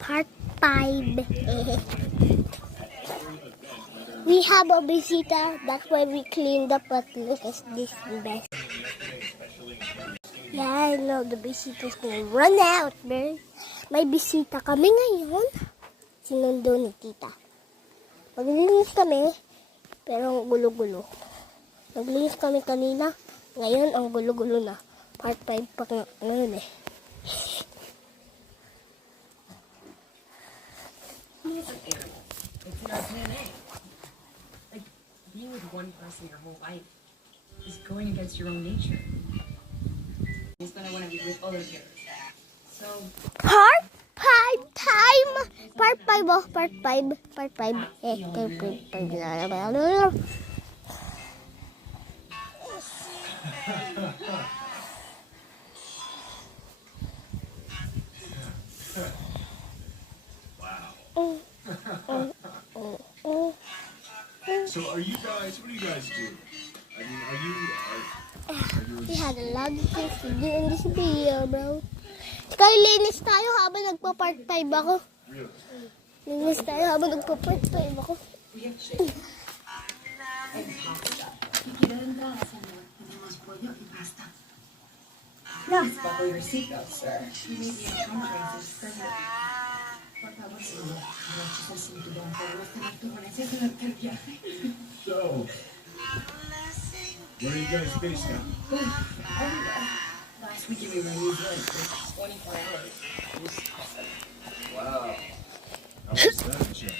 Part 5. We have a visitor. That's why we cleaned up. But look at this mess. Yeah, I know the visitor's gonna run out, man. May bisita kami ngayon. Sinundo ni tita. Maglinis kami, pero ang gulo-gulo. Naglinis kami kanina. Ngayon, ang gulo-gulo na. Part 5 pa ngayon eh. It's in our DNA. Like, being with one person your whole life is going against your own nature. It's gonna want to be with all of you. So, Part 5 time! Part 5 oh, part 5. Part 5. Part 5. So what do you guys do? I mean, are you We had a lot of things to do in this video, bro. Kaya linis tayo habang nagpa-part 5 ako. Linis tayo habang nagpa-part 5 ako. buckle your seatbelt, sir. You may be uncomfortable. So, where are you guys based now? Last weekend we were in New Zealand for 24 hours. It was awesome. Wow. How was that trip?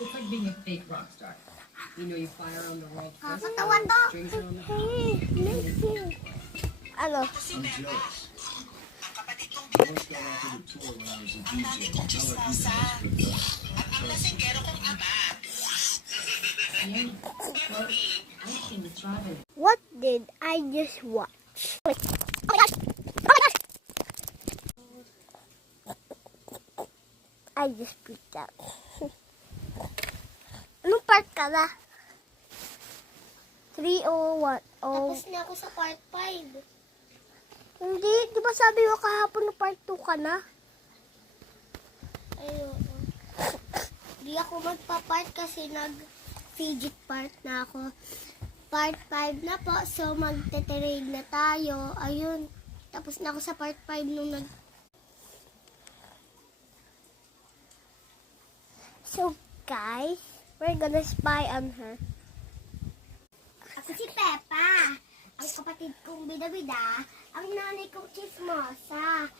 It's like being a fake rock star. You know, you fly around the world first, Katawan to. strings around the Ano? I'm jealous. I once got offered a tour when I was a DJ. Not like you guys, Well, I think it's traveling. What did I just watch? Oh my gosh! Oh my gosh! I just freaked out. Anong part ka na? 3 o what? Oh. Tapos na ako sa part 5. Hindi, di ba sabi mo kahapon na part 2 ka na? Ayun. Di ako magpa-part kasi nag-fidget part na ako. Part 5 na po. So, magte-trade na tayo. Ayun. Tapos na ako sa part 5 nung So, guys, we're gonna spy on her. Ako si Peppa. Ang kapatid kong bida-bida. Ang nanay kong chismosa.